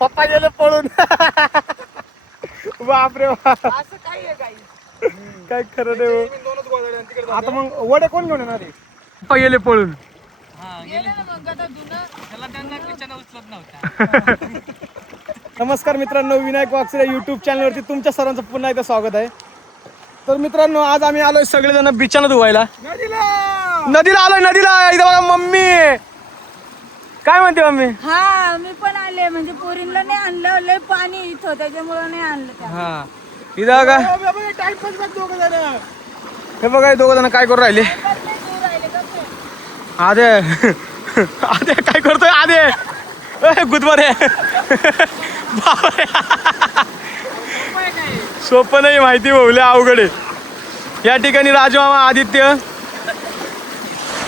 पप्पा गेले पळून. बापरे बाप, असं काही आहे काही. काय खरं नाही हो. आता मग वडे कोण घेऊन येणार आहे? पप्पा गेले पळून. गेले ना मग आता धुणं. नमस्कार मित्रांनो, विनायक वाकसरे युट्यूब चॅनलवरती तुमच्या सर्वांचं पुन्हा एकदा स्वागत आहे. तर मित्रांनो, आज आम्ही आलोय सगळेजण बिचानं धुवायला. नदीला आलोय, नदीला. इथं बघा मम्मी. काय म्हणते मम्मी? हा मी पण आले, म्हणजे पोरींला नाही आणलं, लय पाणी इथं त्याच्यामुळे नाही आणलं त्या. हा इथं बघा, हे बघा दोघ जण काय करू राहिले. आदे आदे काय करतोय? आदे गुदमरे. सोपं नाही, माहिती भाऊले अवघड आहे. या ठिकाणी राजमामा, आदित्य,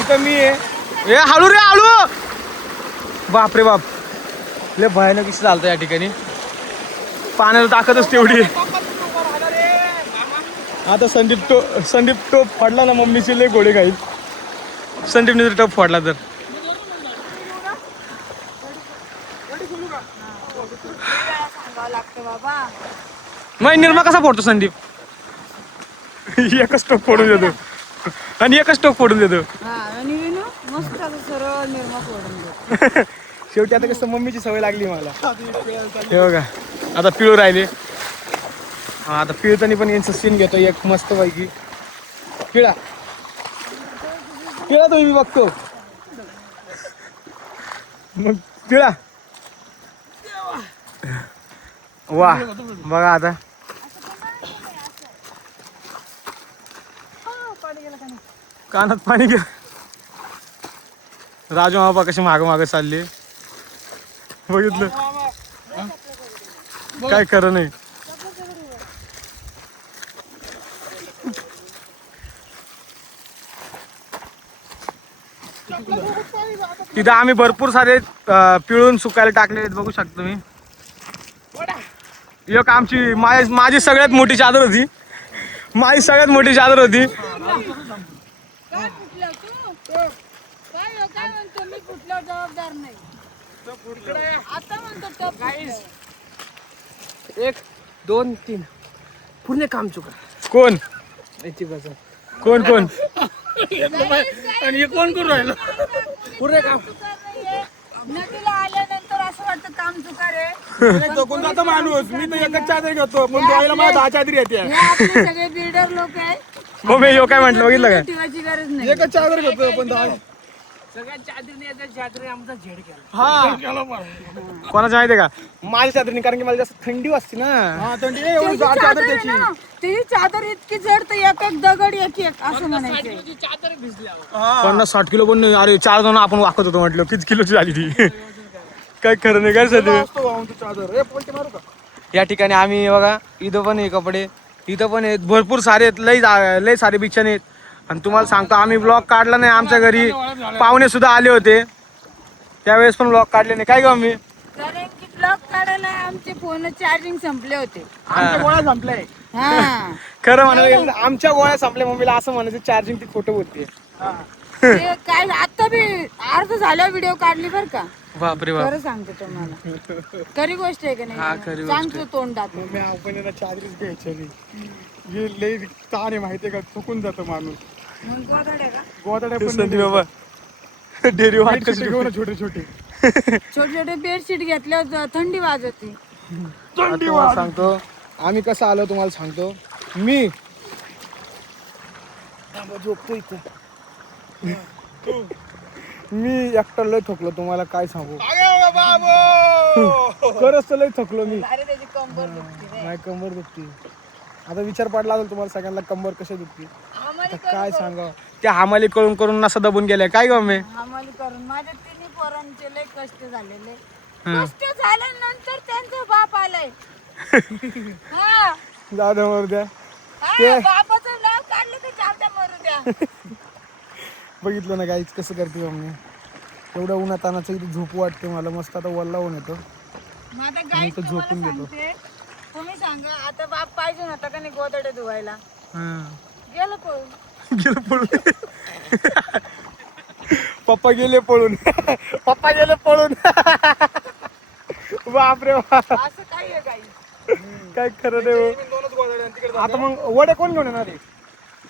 इथं मी आहे. ए हळू रे हळू. बापरे बाप, लय भयानक किस्सा झालता या ठिकाणी. पाण्याला ताकदच तेवढी. आता संदीप टोप फोडला ना मम्मीचे लय गोळे खाईल. संदीपने जर टोप फोडला तर सांगावं लागतं बाबा. मग निर्मा कसा फोडतो संदीप? एकच टोप फोडून देतो आणि एकच टोप फोडून देतो. हा आणि विनू मस्त असं सरळ निर्मा फोडून देतो. शेवटी आता कसं मम्मीची सवय लागली मला. हे बघा आता पिळू राहिले. हा आता पिळतानी पण यांचं सीन घेतो एक मस्त पैकी. पिळा पिळा तुम्ही, मी बघतो. मग पिळा. वा बघा आता कानात पाणी घ्या. राजू मामा कशी माग चालले बघितलं. काय खरं नाही. तिथं आम्ही भरपूर सारे पिळून सुकायला टाकले आहेत, बघू शकतो मी. एक आमची माझी सगळ्यात मोठी चादर होती. माझी सगळ्यात मोठी चादर होती. काय कुठलं तू? काय म्हणतो मी कुठला जबाबदार नाही. आता म्हणतो टप. 1 2 3 पूर्ण काम चुका. कोण याची बाजू कोण आणि हे कोण करू राहिलं पूर्ण काम. नदीला आल्यानंतर असं वाटतं काम चुका रे. कोण जातो माणूस. मी तर एकच चादर घेतो पण धुवायला मला 10 चादरी येते. हे आपले सगळे बिल्डर लोक आहे. हो मी यो काय म्हटलं बघितलं का? ठेवायची गरज नाही. एकच चादर घेतो पण 10. सगळ्यात चादरीने याचा चादरी आमचा झेड केला. हा कोणाचं माहितीये का? माझ्या चादरीने, कारण की मला जास्त थंडी वाजते ना. थंडी एवढी जाड चादर आहे त्याची. ना, त्याची चादर इतकी जड तर एक दगड एक असं म्हणायचं. चादर भिजली 50-60 किलो पण नाही. अरे 4 जण आपण वाकत होतो म्हटलं. किती किलोची झाली ती? काय खरं नाही. काय सध्या या ठिकाणी आम्ही बघा, इथं पण आहे कपडे, इथं पण आहेत भरपूर सारे आहेत. लय सारे बिछाने आहेत. आणि तुम्हाला सांगतो, आम्ही ब्लॉग काढला नाही. आमच्या घरी पाहुणे सुद्धा आले होते, त्यावेळेस पण ब्लॉग काढले नाही. काय ग मी कारण की ब्लॉक काढायला आमचे फोन चार्जिंग संपले होते. आमच्या गोळ्या संपल्या. हा खरं म्हणायला गेलं तर आमच्या गोळ्या संपल्या. मम्मीला असं म्हणायचं चार्जिंग ती खोटं होती. ते काय आता बी अर्ध झाल्यावर व्हिडिओ काढली बर का. बापरे बाप. खरं सांगतो तुम्हाला, खरी गोष्ट आहे का हा, नाही? खरी गोष्ट सांगतो तोंडात. मम्मी आपण चादरीच घ्यायची. हे लय ताण आहे माहितीये का? थकून जातो माणूस. मग गोधड आहे का? गोदाड्या पण संधी बाबा डेरी वाट कशी घेऊन छोटे छोटे छोटे बेडशीट घेतल्यावर थंडी वाजते. तुम्हाला सांगतो आम्ही कसं आलो तुम्हाला सांगतो. मी झोपतो इथं. मी एकटा लय थकलो, तुम्हाला काय सांगू. खरंच लय थकलो मी. अरे त्याची कंबर दुखते रे. नाही कंबर दुखती. आता विचार पडला असेल तुम्हाला सगळ्यांना, कंबर कशी दुखती. हमाली काय सांगा, त्या हमाली करून करून नसा दबून गेल्या. काय ग मी हमाली करून माझ्या तिन्ही पोरांचे लय कष्ट झालेले. कष्ट झाल्यानंतर त्यांचा बाप आलाय. हा जाऊ द्या मरू द्या. हा, बापाचं नाव काढलं की जाऊ द्या मरू द्या. बघितलं ना काहीच कसं करते मम्मी. एवढ्या उन्हातानाचं इथे झोप वाटते मला मस्त. आता वल्ला ऊन येतो. मग आता गाईस इथं तुम्हाला झोपून घेतो. सांगते, तुम्ही सांगा आता बाप पाहिजे नव्हता का नाही गोदडे धुवायला? हा. गेलं पळून. गेलं पळून. पप्पा गेले पळून. पप्पा गेले पळून. बापरे बाप. असं काय आहे गाई काय खरं नाही हो. आता मग वडे कोण घेऊन येणार आहे?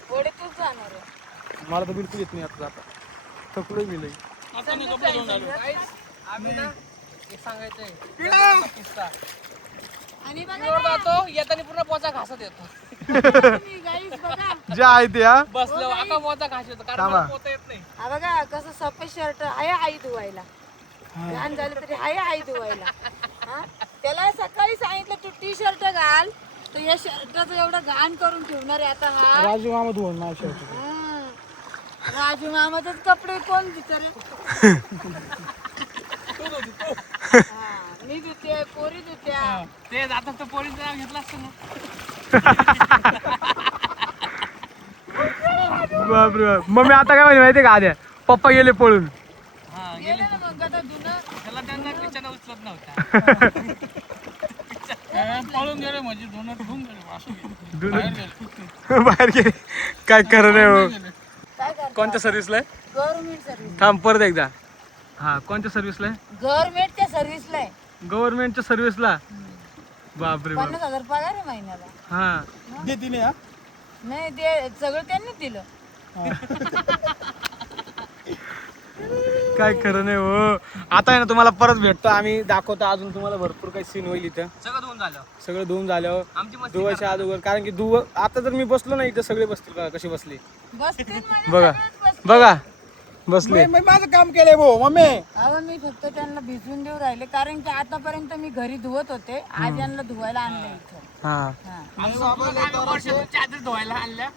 पुढे तूच जाणार आहे. मला तर बिलकुल येत नाही आता थकलोय मी लई. आता मी कपडे धुवून आलो. आम्ही ना एक सांगायचंय पिला. किस्सा आणि बघा वर जातो येताना पूर्ण पोचा घासत येतो तुम्ही गाईस बघा जे आहे ते हा बसलो अका पोचा घास येतो कारण थांबा. मला पोता येत नाही हा बघा कसं सफेद शर्ट आहे आई धुवायला घाण झालं तरी आहे आई धुवायला हा? त्याला सकाळी सांगितलं तू टी शर्ट घाल तर या शर्टाचं एवढं घाण करून ठेवणार आहे आता हा राजू मामा धुवून नाही शेवटी. हं. राजू मामाचेच कपडे कोण बिचारे हा, मी धुते पोरी धुत्या ते जातात तर पोरीचं नाव घेतलं असतं ना बापरे बाप. मम्मी आता काय म्हणे माहितीये का आद्या पप्पा गेले पळून. हा गेले ना मग आता धुणं त्याला त्यांना पिच्चाने उचलत नव्हता पळून गेले म्हणजे धुणं धुवून गेले असं गेले. धुणं- बाहेर गेले. बाहेर गेले काय खरं नाही हो. काय करतात कोणत्या सर्व्हिसला आहे? गव्हर्नमेंट सर्व्हिस थांब परत एकदा. हा कोणत्या सर्व्हिसला आहे? गव्हर्नमेंटच्या सर्व्हिसला आहे गव्हर्नमेंटच्या सर्व्हिसला. बापरे बाप. 50,000 पगार आहे महिन्याला हा देते नाही हा? नाही ते सगळं त्यांनी दिलं काय खरं नाही हो. आता आहे ना तुम्हाला परत भेटतो आम्ही दाखवतो अजून तुम्हाला भरपूर काही सीन होईल इथं. सगळं धुवून झालं सगळं धुवून झाल्यावर आमची मस्ती धुवायच्या अगोदर कारण की आता जर मी बसलो ना इथं सगळे बसतील बघा कशी बसली. बसतील म्हणजे बघा सगळेच बसतील. बघा बसले. मी माझं काम केलंय भाऊ मम्मी. अहो मी फक्त त्यांना भिजवून देऊ राहिले कारण की आतापर्यंत मी घरी धुवत होते आज यांना धुवायला आणलं इथं हा हा. आम्ही वर्षातून चादर धुवायला आणल्या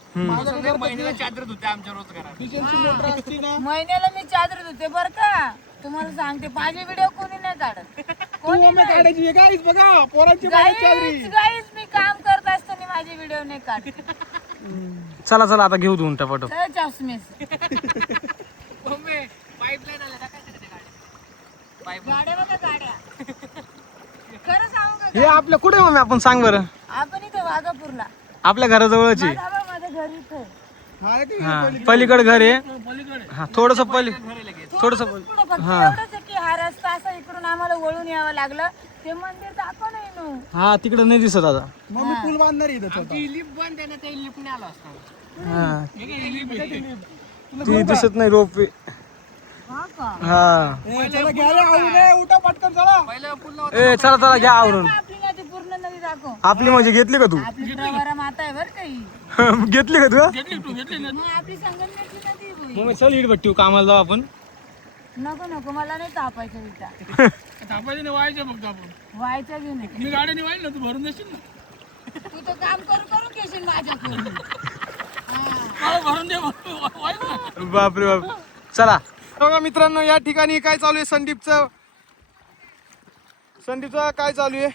सगळे महिन्याला चादर धुते आमच्या रोज घरात डिझेलची मोटर असती ना. महिन्याला मी चादर धुते बर का तुम्हाला सांगते माझे व्हिडिओ कोणी नाही काढत कोणी मम्मी काढायची आहे गाईस बघा पोरांची बाहेर चादरी. गाईज मी काम करत असताना माझे व्हिडिओ नाही काढत चला चला आता घेऊ धुवून टपाटप. तर चष्मेस मम्मी पाईपलाईन आल्या टाकायचं का त्या गाडीत? पाईप गाड्या बघा गाड्या खरं सांगू का हे आपल्या कुठे मम्मी आपण सांग बरं. आपण इथे वाघापूरला आपल्या घराजवळची. माझं घर इथे हा की हा पलीकडे घर आहे. पलीकडे. हा थोडस थोडस पुढं फक्त एवढंच आहे की हा रस्ता असा इकडून आम्हाला वळून यावं लागलं ते मंदिर दाखव नाही नू हा तिकडे नाही दिसत आता. मम्मी पूल बांधणार आहे इथं छोटा. ती लिफ्ट बंद आहे ना ते लिफ्टने आलो असतो हा हे काय लिफ्ट आहे? ती दिसत नाही रोपवे. हा का हा ए, चला घ्या रे, आवू नये, उठा पटकन चला. पहिलं पूर्ण ए चला चला घ्या आवरून. आपली नदी पूर्ण नदी दाखव आपली म्हणजे घेतली का तू? आपली प्रवारा माता आहे बरं काही घेतली का तू? घेतली तू घेतली ना. मग आपली संगमनेरची नदी होईल मग चल इट भट्टी कामाला जाऊ आपण. नको नको मला नाही तापायचं विटा थांबायचं नाही व्हायचं फक्त आपण. व्हायचं घेऊन ये. मी गाडी निवाईल ना तू भरून देशील ना. तू तर काम करू करू घेशील माझ्याकडून मला भरून दे व्हायचं ना. बापरे बाप. चला बघा मित्रांनो या ठिकाणी काय चालू आहे संदीपचं काय चालू आहे.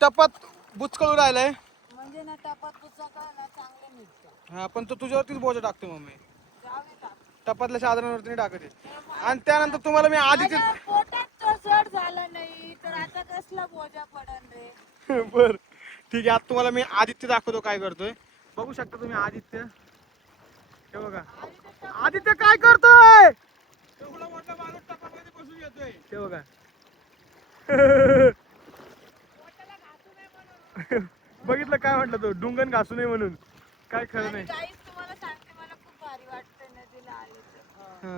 टपात बुचकळू राहिलाय. म्हणजे ना टपात पुस्तक ना चांगले निघतं हा पण तो तुझ्यावरतीच बोजा टाकतो मम्मी. जाऊ दे टाक. टपातल्या साधनावरती नाही टाकत आहे. आणि त्यानंतर तुम्हाला मी आधी माझ्या पोटात तो जड झाला नाही तर आता कसला बोजा पडन रे बर ठीक आहे आता तुम्हाला मी आदित्य दाखवतो काय करतोय. बघू शकता तुम्ही आदित्य. हे बघा आदित्य काय करतोय. तुला म्हटलं माझं टपामध्ये बसून येतोय. ते बघा बघितलं काय म्हटलं तो डुंगण घासू नये म्हणून. काय खरं नाही. काहीच तुम्हाला सांगते मला खूप भारी वाटतंय नदीला आली तर हा.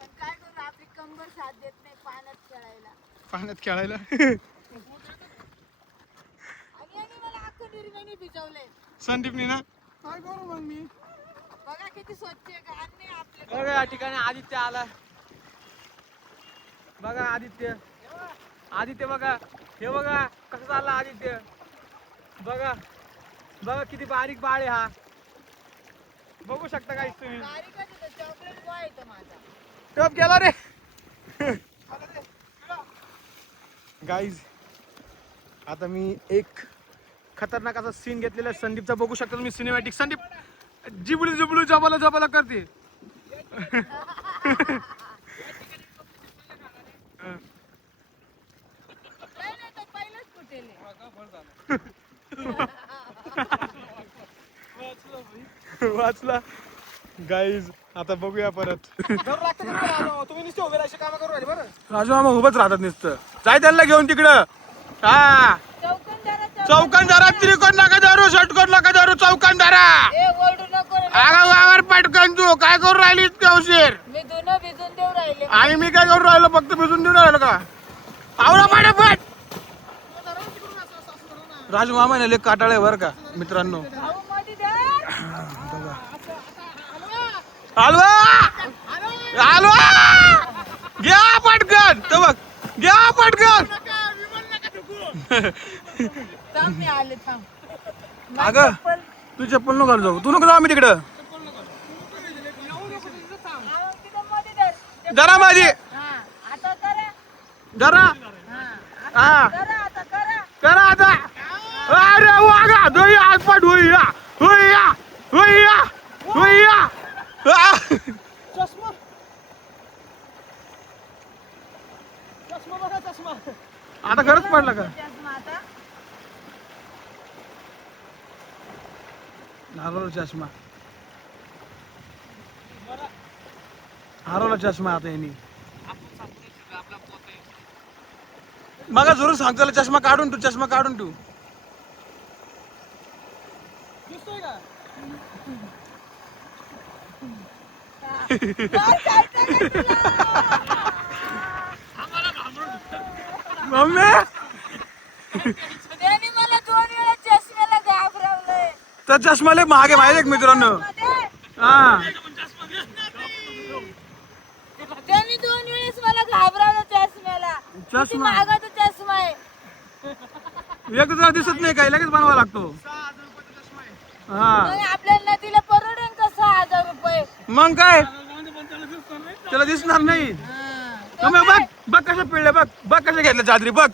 पण काय करू आपली कंबर साथ देत नाही पाण्यात खेळायला पाण्यात खेळायला आणि मला अख्खं निर्माणी भिजवलंय संदीपनी ना. काय करू मग मी. बघा किती स्वच्छ आहे घाण नाही आपलं बघा या ठिकाणी आदित्य आला. बघा आदित्य बघा. हे बघा कसं चालला आदित्य. बघा बघा किती बारीक बाळ आहे हा. बघू शकता काय तुम्ही. बारीकच होतं चॉकलेट बॉय येतो माझा टप गेला रे गाईज. आता मी एक खतरनाक असा सीन घेतलेला आहे संदीपचा. बघू शकता तुम्ही सिनेमॅटिक. संदीप जिबळू जिबळू जबाला जबाला करते. नाही तो पहिलंच फुटेल वाचला गाईज. आता बघूया परत. तुम्ही नुसते उभे राहायचे काम करू राहिले बरं. राजू मामा उभंच राहतात नुसतं. जाय त्यांना घेऊन तिकडं. हा चौकानदारा त्रिकोण नका धरू, षटकोन नका धरू, चौकानदारा. ओरडू नको रे. आगावर पटकन तू काय करू राहिली इतके उशीर? मी धुणं भिजून देऊ राहिले. आणि मी काय करू राहिलो? फक्त भिजून देऊन राहिलो का? आवडा पाठोपाठ. राजू मामा लय काटाळे बर का मित्रांनो. भाऊ मध्ये द्या. हलवा हलवा घ्या पटकन. तर बघ घ्या पटकन. थांब मी आले थांब. अगं तू चप्पल नको घालू जाऊ. तू नको जाऊ आम्ही तिकडं. जरा माझी आता करा. जरा हा करा आता करा. करा आता. अरे वागा दोई आज पाठ होईया होईया होईया होईया. आता खरंच पडला का? आता हरवला चष्मा. हरवला चष्मा आता यांनी. मग जरूर सांगतो चष्मा काढून तू. चष्मा काढून तू. मम्मी त्यांनी मला 2 वेळा चष्म्याला घाबरवलंय. तर चष्मा लय महाग आहे माहिती आहे का मित्रांनो. हा त्यांनी 2 वेळेस मला घाबरवलं चष्म्याला. किती महागाचा चष्मा आहे. एक जरा दिसत नाही काही लगेच बनवावा लागतो. हा मग आपल्या नदीला परवडेल का 6,000 रुपये. मग काय त्याला दिसणार नाही. मग बघ बघ कशा पिळले. बघ बघ कशा घेतल्या चादरी. बघ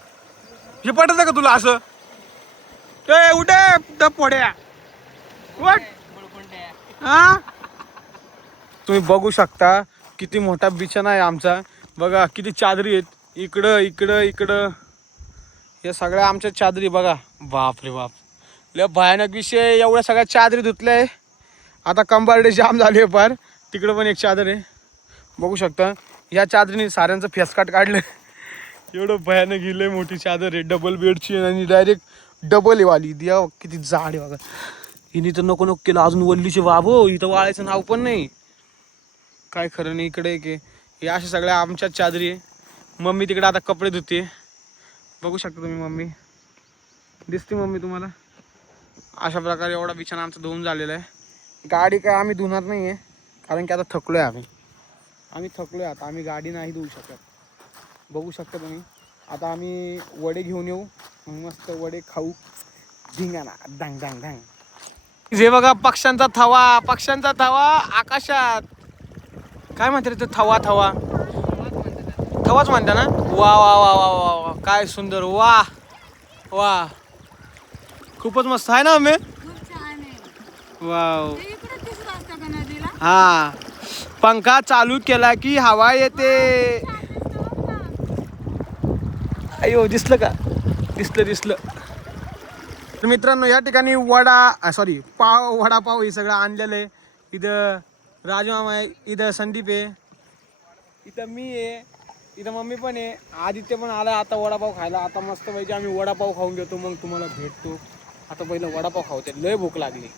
हे पटत का तुला असं? ए उठे पोड्या उठ. हा तुम्ही बघू शकता किती मोठा बिछाना आहे आमचा. बघा किती चादरी आहेत. इकडं इकडं इकडं या सगळ्या आमच्या चादरी बघा. बाप रे बाप लय भयानक विषय. एवढ्या सगळ्या चादरी धुतल्या. आता कंबारडे जाम झाले फार. तिकडं पण एक चादर आहे बघू शकता. या चादरीने साऱ्यांचं फेसकाट काढलं. एवढं भयानक ही लय मोठी चादर आहे. डबल बेडची आणि डायरेक्ट डबल आहे वाली. द्या किती जाड आहे बघा. हिने तर नको नको केलं. अजून वल्लीचे बाबो इथं वाळायचं नाव पण नाही. काय खरं नाही. इकडे की या अशा सगळ्या आमच्याच चादरी आहे. मम्मी तिकडे आता कपडे धुते. बघू शकता तुम्ही. मम्मी दिसते मम्मी तुम्हाला. अशा प्रकारे एवढा बिछाना आमचा धुवून झालेला आहे. गाडी काय आम्ही धुणार नाही आहे कारण की आता थकलोय आम्ही थकलोय. आता आम्ही गाडी नाही धुवू शकत. बघू शकता तुम्ही. आता आम्ही वडे घेऊन येऊ. मस्त वडे खाऊ. धिंगाणा डांग डांग डांग. जे बघा पक्ष्यांचा थवा. पक्ष्यांचा थवा आकाशात. काय म्हणते रे ते? थवा थवा थवाच म्हणता ना. वा वा वा वा वा वा काय सुंदर. वा वा खूपच मस्त आहे ना आम्ही. खूप छान आहे. वाव. ते इकडे दिसत असतं का नदीला. हा पंखा चालू केला की हवा येते. अयो दिसलं का? दिसलं. तर मित्रांनो या ठिकाणी वडापाव हे सगळं आणलेलं आहे. इथं राजू मामा आहे. इथं संदीप आहे. इथं मी आहे. इथं मम्मी पण आहे. आदित्य पण आला आता वडापाव खायला. आता मस्त पाहिजे आम्ही वडापाव खाऊन घेतो मग तुम्हाला भेटतो. आता पहिलं वडापाव खावते. लय भूक लागली.